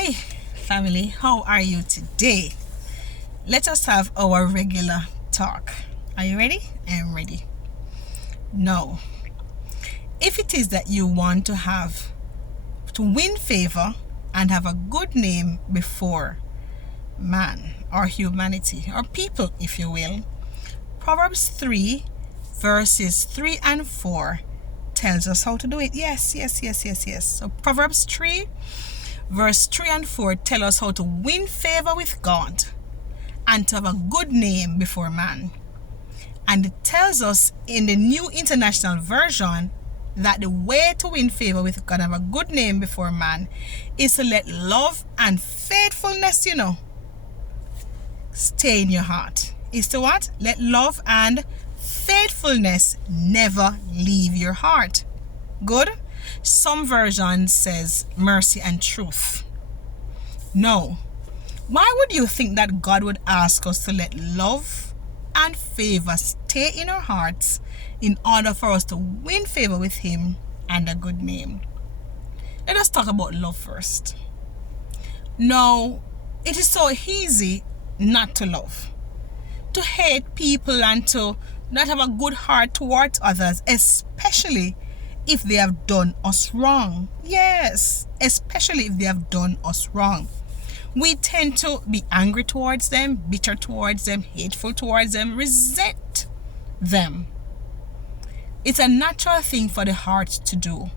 Hi family, how are you today? Let us have our regular talk. Are you ready? I am ready. Now, if it is that you want to win favor and have a good name before man or humanity or people, if you will, Proverbs 3 verses 3 and 4 tells us how to do it. Yes. So Proverbs 3 verse 3 and 4 tell us how to win favor with God and to have a good name before man. And it tells us in the New International Version that the way to win favor with God and have a good name before man is to let love and faithfulness, stay in your heart. Is to what? Let love and faithfulness never leave your heart. Good? Some version says mercy and truth. No. Why would you think that God would ask us to let love and favor stay in our hearts in order for us to win favor with Him and a good name? Let us talk about love first. Now, it is so easy not to love, to hate people and to not have a good heart towards others, especially if they have done us wrong. Yes, especially if they have done us wrong. We tend to be angry towards them, bitter towards them, hateful towards them, resent them. It's a natural thing for the heart to do,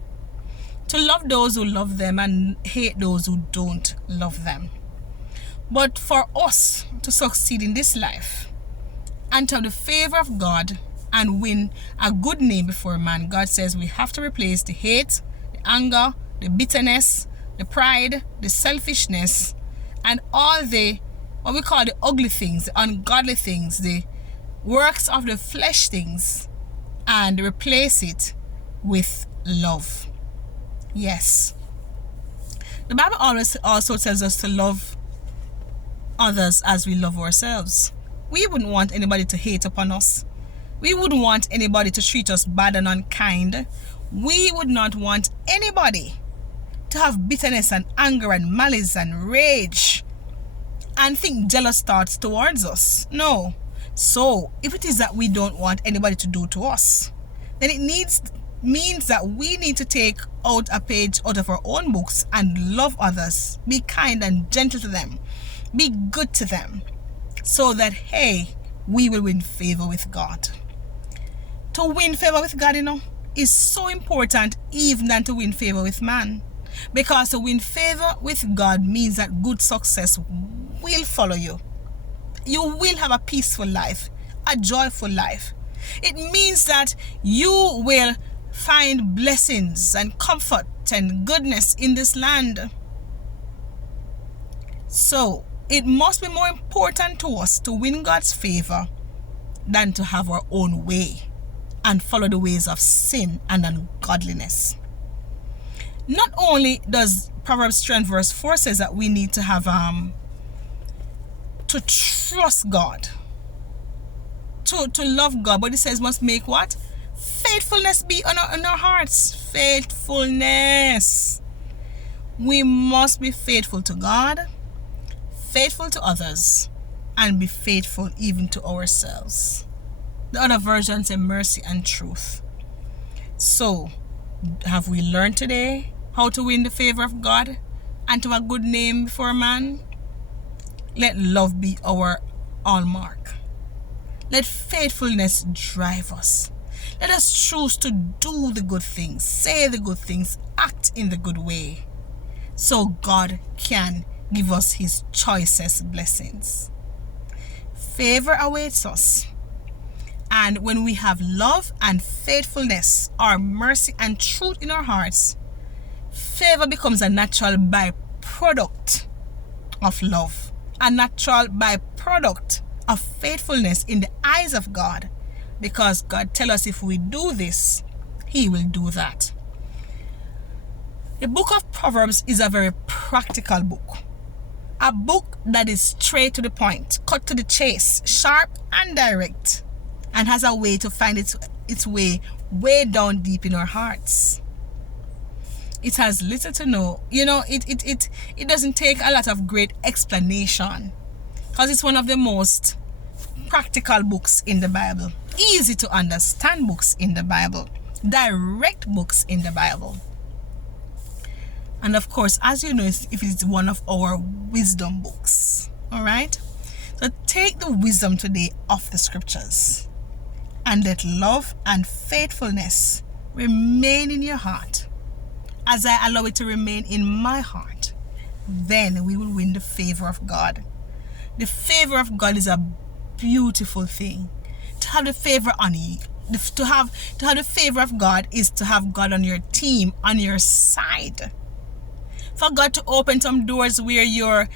to love those who love them and hate those who don't love them. But for us to succeed in this life and to have the favor of God and win a good name before man, God says we have to replace the hate, the anger, the bitterness, the pride, the selfishness, and all the, what we call the ugly things, the ungodly things, the works of the flesh things, and replace it with love. Yes. The Bible also tells us to love others as we love ourselves. We wouldn't want anybody to hate upon us. We wouldn't want anybody to treat us bad and unkind. We would not want anybody to have bitterness and anger and malice and rage and think jealous thoughts towards us. No. So, if it is that we don't want anybody to do to us, then it means that we need to take out a page out of our own books and love others. Be kind and gentle to them. Be good to them. So that, hey, we will win favor with God. To win favor with God, is so important even than to win favor with man. Because to win favor with God means that good success will follow you. You will have a peaceful life, a joyful life. It means that you will find blessings and comfort and goodness in this land. So, it must be more important to us to win God's favor than to have our own way and follow the ways of sin and ungodliness. Not only does Proverbs 3 verse 4 says that we need to have to trust God, to love God, but it says must make what? Faithfulness be in our hearts. Faithfulness. We must be faithful to God, faithful to others, and be faithful even to ourselves. The other versions say mercy and truth. So, have we learned today how to win the favor of God and to have a good name before man? Let love be our hallmark. Let faithfulness drive us. Let us choose to do the good things, say the good things, act in the good way, so God can give us His choicest blessings. Favor awaits us. And when we have love and faithfulness, or mercy and truth in our hearts, favor becomes a natural byproduct of love, a natural byproduct of faithfulness in the eyes of God, because God tells us if we do this, He will do that. The book of Proverbs is a very practical book. A book that is straight to the point, cut to the chase, sharp and direct, and has a way to find its way down deep in our hearts. It has little to no, it doesn't take a lot of great explanation, because it's one of the most practical books in the Bible, easy to understand books in the Bible, direct books in the Bible. And of course, as you know, if it's one of our wisdom books. All right, so take the wisdom today of the scriptures, and let love and faithfulness remain in your heart. As I allow it to remain in my heart, then we will win the favor of God. The favor of God is a beautiful thing. To have the favor on you, to have the favor of God is to have God on your team, on your side. For God to open some doors where your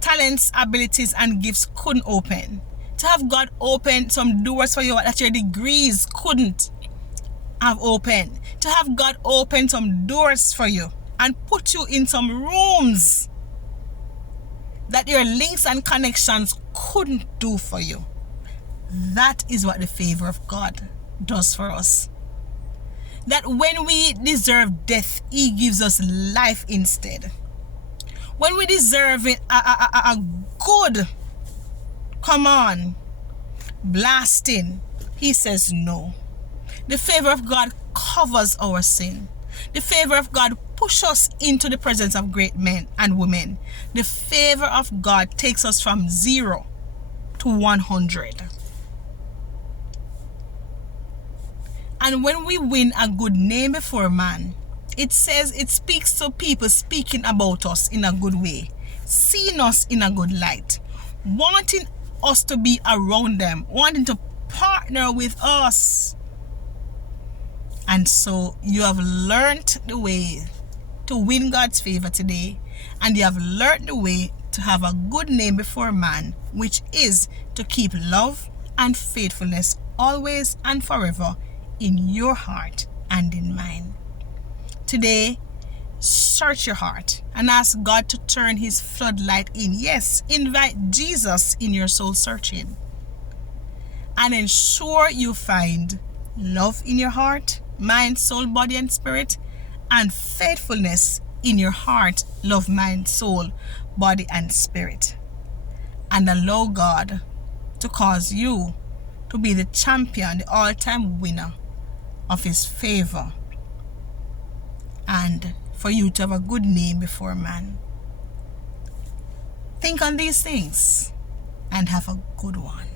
talents, abilities, and gifts couldn't open. To have God open some doors for you that your degrees couldn't have opened. To have God open some doors for you and put you in some rooms that your links and connections couldn't do for you. That is what the favor of God does for us. That when we deserve death, He gives us life instead. When we deserve it, a good, come on, blasting, He says no. The favor of God covers our sin. The favor of God pushes us into the presence of great men and women. The favor of God takes us from 0 to 100. And when we win a good name before man, it says it speaks to people speaking about us in a good way, seeing us in a good light, wanting us to be around them, wanting to partner with us. And so you have learned the way to win God's favor today, and you have learned the way to have a good name before man, which is to keep love and faithfulness always and forever in your heart and in mine. Today, search your heart and ask God to turn His floodlight in. Yes, invite Jesus in your soul searching, and ensure you find love in your heart, mind, soul, body, and spirit, and faithfulness in your heart, love, mind, soul, body, and spirit. And allow God to cause you to be the champion, the all-time winner of His favor, and for you to have a good name before man. Think on these things and have a good one.